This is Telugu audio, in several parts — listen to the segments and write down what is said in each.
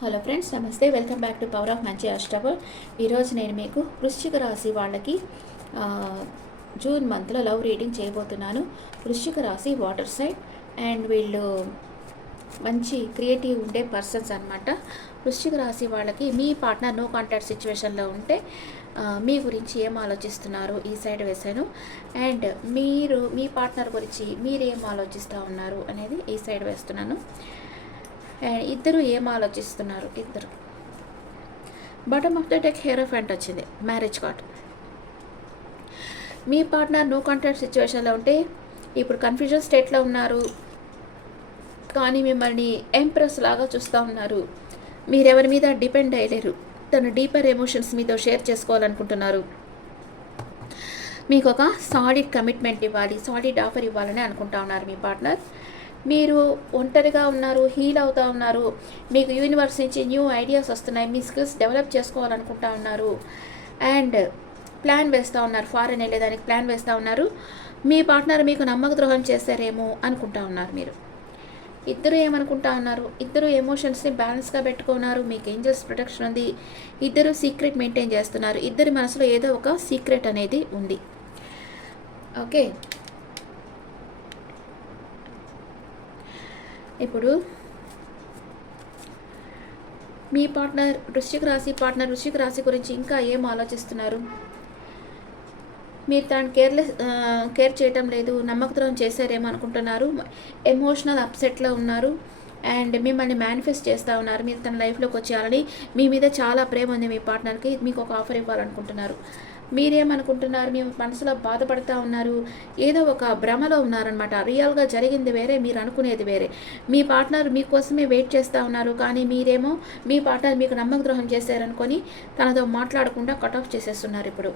హలో ఫ్రెండ్స్, నమస్తే. Welcome back to power of మంచి అష్టబల్. ఈరోజు నేను మీకు వృశ్చిక రాశి వాళ్ళకి జూన్ మంత్లో లవ్ రీడింగ్ చేయబోతున్నాను. వృశ్చిక రాశి వాటర్ సైడ్ అండ్ వీళ్ళు మంచి క్రియేటివ్ ఉండే పర్సన్స్ అనమాట. వృశ్చిక రాశి వాళ్ళకి మీ పార్ట్నర్ నో కాంటాక్ట్ సిచ్యువేషన్లో ఉంటే మీ గురించి ఏం ఆలోచిస్తున్నారు ఈ సైడ్ వేసాను. అండ్ మీరు మీ పార్ట్నర్ గురించి మీరేం ఆలోచిస్తూ ఉన్నారు అనేది ఈ సైడ్ వేస్తున్నాను. ఇద్దరు ఏం ఆలోచిస్తున్నారు, ఇద్దరు bottom of the deck hair of and వచ్చింది మ్యారేజ్ కార్డ్. మీ పార్ట్నర్ నో కాంటాక్ట్ సిచ్యువేషన్లో ఉంటే ఇప్పుడు కన్ఫ్యూజన్ స్టేట్లో ఉన్నారు, కానీ మిమ్మల్ని ఎంప్రెస్ లాగా చూస్తూ ఉన్నారు. మీరెవరి మీద డిపెండ్ అయ్యలేరు. తను డీపర్ ఎమోషన్స్ మీతో షేర్ చేసుకోవాలనుకుంటున్నారు. మీకు ఒక సాలిడ్ కమిట్మెంట్ ఇవ్వాలి, సాలిడ్ ఆఫర్ ఇవ్వాలని అనుకుంటా ఉన్నారు మీ పార్ట్నర్. మీరు ఒంటరిగా ఉన్నారు, హీల్ అవుతూ ఉన్నారు. మీకు యూనివర్స్ నుంచి న్యూ ఐడియాస్ వస్తున్నాయి. మీ స్కిల్స్ డెవలప్ చేసుకోవాలనుకుంటా ఉన్నారు. అండ్ ప్లాన్ వేస్తూ ఉన్నారు, ఫారెన్ వెళ్ళేదానికి ప్లాన్ వేస్తూ ఉన్నారు. మీ పార్ట్నర్ మీకు నమ్మక ద్రోహం చేస్తారేమో అనుకుంటా ఉన్నారు. మీరు ఇద్దరు ఏమనుకుంటా ఉన్నారు, ఇద్దరు ఎమోషన్స్ని బ్యాలెన్స్గా పెట్టుకున్నారు. మీకు ఏంజల్స్ ప్రొటెక్షన్ ఉంది. ఇద్దరు సీక్రెట్ మెయింటైన్ చేస్తున్నారు. ఇద్దరి మనసులో ఏదో ఒక సీక్రెట్ అనేది ఉంది. ఓకే, ఇప్పుడు మీ పార్ట్నర్ వృశ్చిక రాశి గురించి ఇంకా ఏం ఆలోచిస్తున్నారు? మీరు తను కేర్ చేయటం లేదు, నమ్మకద్రోహం చేశారేమో అనుకుంటున్నారు. ఎమోషనల్ అప్సెట్లో ఉన్నారు అండ్ మిమ్మల్ని మేనిఫెస్ట్ చేస్తూ ఉన్నారు. మీరు తన లైఫ్లోకి వచ్చేయాలని, మీ మీద చాలా ప్రేమ ఉంది మీ పార్ట్నర్కి. మీకు ఒక ఆఫర్ ఇవ్వాలనుకుంటున్నారు. మీరేమనుకుంటున్నారు? మీ మనసులో బాధపడుతూ ఉన్నారు. ఏదో ఒక భ్రమలో ఉన్నారనమాట. రియల్గా జరిగింది వేరే, మీరు అనుకునేది వేరే. మీ పార్ట్నర్ మీకోసమే వెయిట్ చేస్తూ ఉన్నారు, కానీ మీరేమో మీ పార్ట్నర్ మీకు నమ్మక ద్రోహం చేశారనుకొని తనతో మాట్లాడకుండా కట్ ఆఫ్ చేసేస్తున్నారు ఇప్పుడు.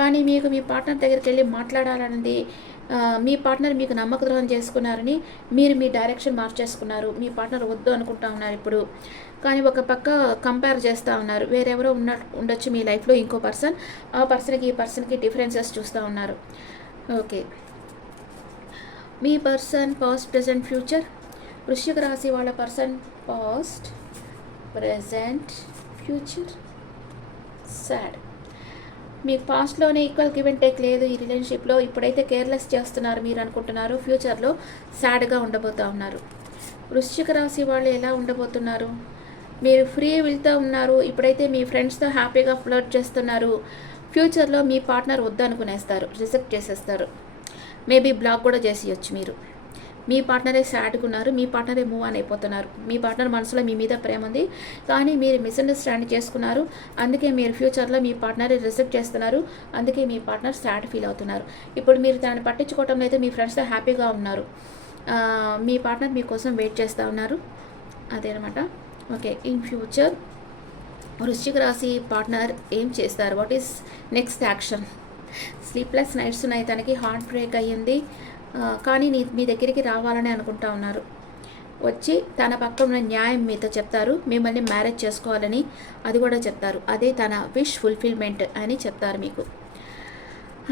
కానీ మీకు మీ పార్ట్నర్ దగ్గరికి వెళ్ళి మాట్లాడాలన్నది, మీ పార్ట్నర్ మీకు నమ్మక ద్రోహం చేసుకున్నారని మీరు మీ డైరెక్షన్ మార్చేసుకున్నారు. మీ పార్ట్నర్ వద్దు అనుకుంటా ఉన్నారు ఇప్పుడు. కానీ ఒక పక్క కంపేర్ చేస్తూ ఉన్నారు. వేరెవరో ఉండొచ్చు మీ లైఫ్లో, ఇంకో పర్సన్. ఆ పర్సన్కి ఈ పర్సన్కి డిఫరెన్సెస్ చూస్తూ ఉన్నారు. ఓకే, మీ పర్సన్ పాస్ట్, ప్రెజెంట్, ఫ్యూచర్. వృశ్చిక రాశి వాళ్ళ person past, present, future, sad. మీకు పాస్ట్లోనే ఈక్వల్ గివ్ అండ్ టేక్ లేదు ఈ రిలేషన్షిప్లో. ఇప్పుడైతే కేర్లెస్ చేస్తున్నారు మీరు అనుకుంటున్నారు. ఫ్యూచర్లో సాడ్గా ఉండబోతూ ఉన్నారు. వృశ్చిక రాశి వాళ్ళు ఎలా ఉండబోతున్నారు? మీరు ఫ్రీ విల్తో ఉన్నారు. ఇప్పుడైతే మీ ఫ్రెండ్స్తో హ్యాపీగా ఫ్లర్ట్ చేస్తున్నారు. ఫ్యూచర్లో మీ పార్ట్నర్ వద్దనుకునేస్తారు, రిజెక్ట్ చేసేస్తారు. మేబీ బ్లాక్ కూడా చేసేయచ్చు మీరు. మీ పార్ట్నరే సాడ్గా ఉన్నారు, మీ పార్ట్నరే మూవ్ ఆన్ అయిపోతున్నారు. మీ పార్ట్నర్ మనసులో మీ మీద ప్రేమ ఉంది, కానీ మీరు మిస్అండర్స్టాండ్ చేసుకున్నారు. అందుకే మీరు ఫ్యూచర్లో మీ పార్ట్నరే రిజెక్ట్ చేస్తున్నారు. అందుకే మీ పార్ట్నర్ సాడ్ ఫీల్ అవుతున్నారు. ఇప్పుడు మీరు దాన్ని పట్టించుకోవటం లేదు, మీ ఫ్రెండ్స్తో హ్యాపీగా ఉన్నారు. మీ పార్ట్నర్ మీకోసం వెయిట్ చేస్తూ ఉన్నారు. అదేనమాట. ఓకే, ఇన్ ఫ్యూచర్ వృశ్చిక రాశి పార్ట్నర్ ఏం చేస్తారు? What is next action? Sleepless nights ఉన్నాయి, తనకి హార్ట్ బ్రేక్ అయ్యింది, కానీ మీ దగ్గరికి రావాలని అనుకుంటా ఉన్నారు. వచ్చి తన పక్కన న్యాయం మీతో చెప్తారు. మిమ్మల్ని మ్యారేజ్ చేసుకోవాలని అది కూడా చెప్తారు. అదే తన విష్ ఫుల్ఫిల్మెంట్ అని చెప్తారు మీకు.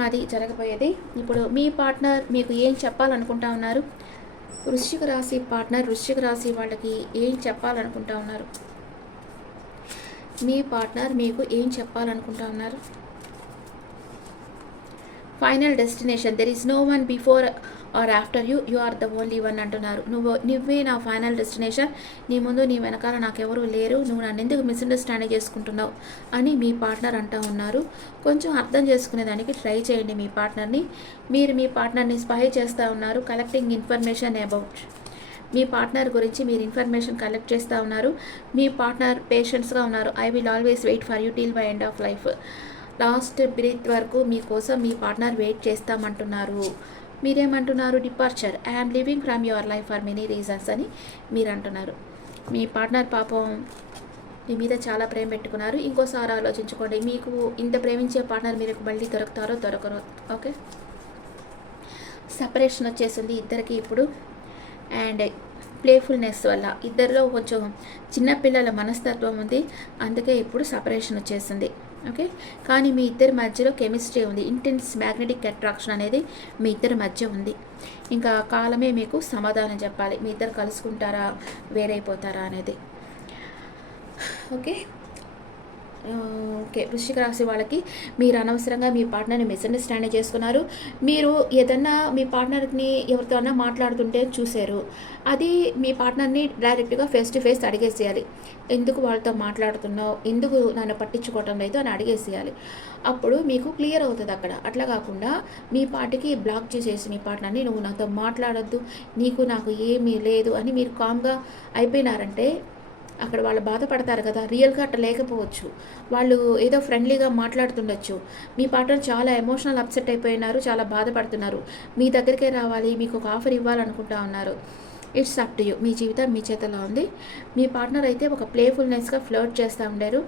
అది జరగబోయేది. ఇప్పుడు మీ పార్ట్నర్ మీకు ఏం చెప్పాలనుకుంటా ఉన్నారు? వృశ్చిక రాశి పార్ట్నర్ వృశ్చిక రాశి వాళ్ళకి ఏం చెప్పాలనుకుంటా ఉన్నారు? మీ పార్ట్నర్ మీకు ఏం చెప్పాలనుకుంటా ఉన్నారు? Final destination. There is no one before or after you, you are the only one అంటున్నారు. నువ్వే నా ఫైనల్ డెస్టినేషన్, నీ ముందు నీ వెనకాల నాకెవరూ లేరు, నువ్వు నన్ను ఎందుకు మిస్అండర్స్టాండింగ్ చేసుకుంటున్నావు అని మీ పార్ట్నర్ అంటూ ఉన్నారు. కొంచెం అర్థం చేసుకునేదానికి ట్రై చేయండి మీ పార్ట్నర్ని. మీరు మీ పార్ట్నర్ని స్పై చేస్తూ ఉన్నారు. Collecting information about me partner గురించి మీరు ఇన్ఫర్మేషన్ కలెక్ట్ చేస్తూ ఉన్నారు. మీ పార్ట్నర్ పేషెన్స్గా ఉన్నారు. I will always wait for you till my end of life. Last breath వరకు మీకోసం మీ పార్ట్నర్ వెయిట్ చేస్తామంటున్నారు. మీరేమంటున్నారు? Departure, I'm living from your life for many reasons అని మీరు అంటున్నారు. మీ పార్ట్నర్ పాపం మీ మీద చాలా ప్రేమ పెట్టుకున్నారు. ఇంకోసారి ఆలోచించుకోండి. మీకు ఇంత ప్రేమించే పార్ట్నర్ మీరు మళ్ళీ దొరకరు. ఓకే, సపరేషన్ వచ్చేసింది ఇద్దరికి ఇప్పుడు. అండ్ ప్లేఫుల్నెస్ వల్ల ఇద్దరిలో కొంచెం చిన్నపిల్లల మనస్తత్వం ఉంది, అందుకే ఇప్పుడు సపరేషన్ వచ్చేసింది. ఓకే, కానీ మీ ఇద్దరి మధ్యలో కెమిస్ట్రీ ఉంది. ఇంటెన్స్ మ్యాగ్నెటిక్ అట్రాక్షన్ అనేది మీ ఇద్దరి మధ్య ఉంది. ఇంకా కాలమే మీకు సమాధానం చెప్పాలి. మీ ఇద్దరు కలుసుకుంటారా, వేరైపోతారా అనేది. ఓకే. ఓకే. వృశ్చిక రాశి వాళ్ళకి మీరు అనవసరంగా మీ పార్ట్నర్‌ని మిస్‌అండర్‌స్టాండింగ్ చేసుకున్నారు. మీరు ఏదన్నా మీ పార్ట్నర్‌ని ఎవరితో అన్నా మాట్లాడుతుంటే చూసారు. అది మీ పార్ట్నర్‌ని డైరెక్ట్‌గా ఫేస్ టు ఫేస్ అడిగేసేయాలి. ఎందుకు వాళ్ళతో మాట్లాడుతున్నావు? ఎందుకు నన్ను పట్టించుకోవటం లేదు అని అడిగేసేయాలి. అప్పుడు మీకు క్లియర్ అవుతదక్కడ. అట్లా కాకుండా మీ పాటికి బ్లాక్ చేసేసి మీ పార్ట్నర్‌ని నువ్వు నాతో మాట్లాడొద్దు. నీకు నాకు ఏమీ లేదు అని మీరు కామ్‌గా అయిపోయినారంటే అక్కడ వాళ్ళు బాధపడతారు కదా! రియల్‌గా అట్ట లేకపోవచ్చు. వాళ్ళు ఏదో ఫ్రెండ్లీగా మాట్లాడుతుండొచ్చు. మీ పార్ట్నర్ చాలా ఎమోషనల్ అప్‌సెట్ అయిపోయినారు. చాలా బాధపడుతున్నారు. మీ దగ్గరికే రావాలి, మీకు ఒక ఆఫర్ ఇవ్వాలనుకుంటా ఉన్నారు. It's up to you. మీ జీవితం మీ చేతుల్లో ఉంది. మీ పార్ట్నర్ అయితే ఒక ప్లేఫుల్‌నెస్‌గా ఫ్లర్ట్ చేస్తా ఉండారు.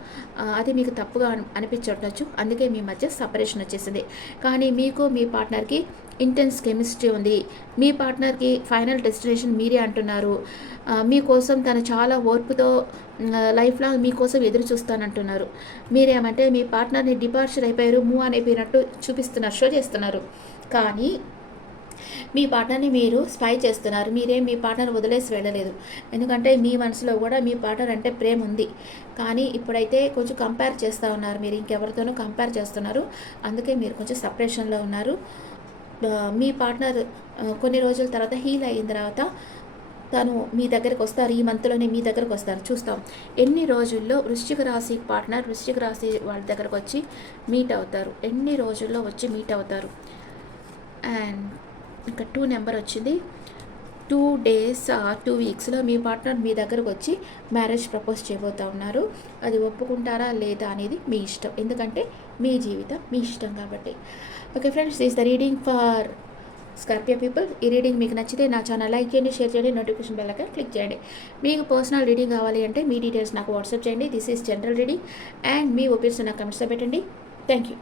అది మీకు తప్పుగా అనిపించుండొచ్చు. అందుకే మీ మధ్య సెపరేషన్ వచ్చేసింది. కానీ మీకు మీ పార్ట్నర్‌కి ఇంటెన్స్ కెమిస్ట్రీ ఉంది. మీ పార్ట్నర్‌కి ఫైనల్ డెస్టినేషన్ మీరే అంటున్నారు. మీకోసం తను చాలా ఓర్పుతో లైఫ్ లాంగ్ మీకోసం ఎదురు చూస్తానంటున్నారు. మీరేమంటే మీ పార్ట్నర్‌ని డిపార్చర్ అయిపోయారు, మూవ్ ఆన్ అయిపోయినట్టు చూపిస్తున్నారు, షో చేస్తున్నారు. కానీ మీ పార్ట్నర్‌ని మీరు స్పై చేస్తున్నారు. మీరేం మీ పార్ట్నర్ వదిలేసి వెళ్ళలేదు. ఎందుకంటే మీ మనసులో కూడా మీ పార్ట్నర్ అంటే ప్రేమ ఉంది. కానీ ఇప్పుడైతే కొంచెం కంపేర్ చేస్తూ ఉన్నారు. మీరు ఇంకెవరితోనో కంపేర్ చేస్తున్నారు. అందుకే మీరు కొంచెం సెపరేషన్‌లో ఉన్నారు. మీ పార్ట్నర్ కొన్ని రోజుల తర్వాత హీల్ అయిన తర్వాత తను మీ దగ్గరికి వస్తారు. ఈ మంత్‌లోనే మీ దగ్గరకు వస్తారు. చూస్తాం. ఎన్ని రోజుల్లో వృశ్చిక రాశి పార్ట్నర్ వృశ్చిక రాశి వాళ్ళ దగ్గరకు వచ్చి మీట్ అవుతారు. ఎన్ని రోజుల్లో వచ్చి మీట్ అవుతారు. అండ్ ఇంకా 2 నెంబర్ వచ్చింది. 2 డేస్ 2 వీక్స్‌లో మీ పార్ట్నర్ మీ దగ్గరకు వచ్చి మ్యారేజ్ ప్రపోజ్ చేయబోతా ఉన్నారు. అది ఒప్పుకుంటారా లేదా అనేది మీ ఇష్టం. ఎందుకంటే మీ జీవితం మీ ఇష్టం కాబట్టి. Okay friends, this the reading for Scorpio people. ఈ రీడింగ్ మీకు నచ్చితే నా ఛానల్ లైక్ చేయండి, షేర్ చేయండి, నోటిఫికేషన్ బెల్ ఐకాన్ క్లిక్ చేయండి. మీకు పర్సనల్ రీడింగ్ కావాలి అంటే మీ డీటెయిల్స్ నాకు వాట్సాప్ చేయండి. This is general reading and me opinions నాకు కమెంట్స్లో పెట్టండి. Thank you.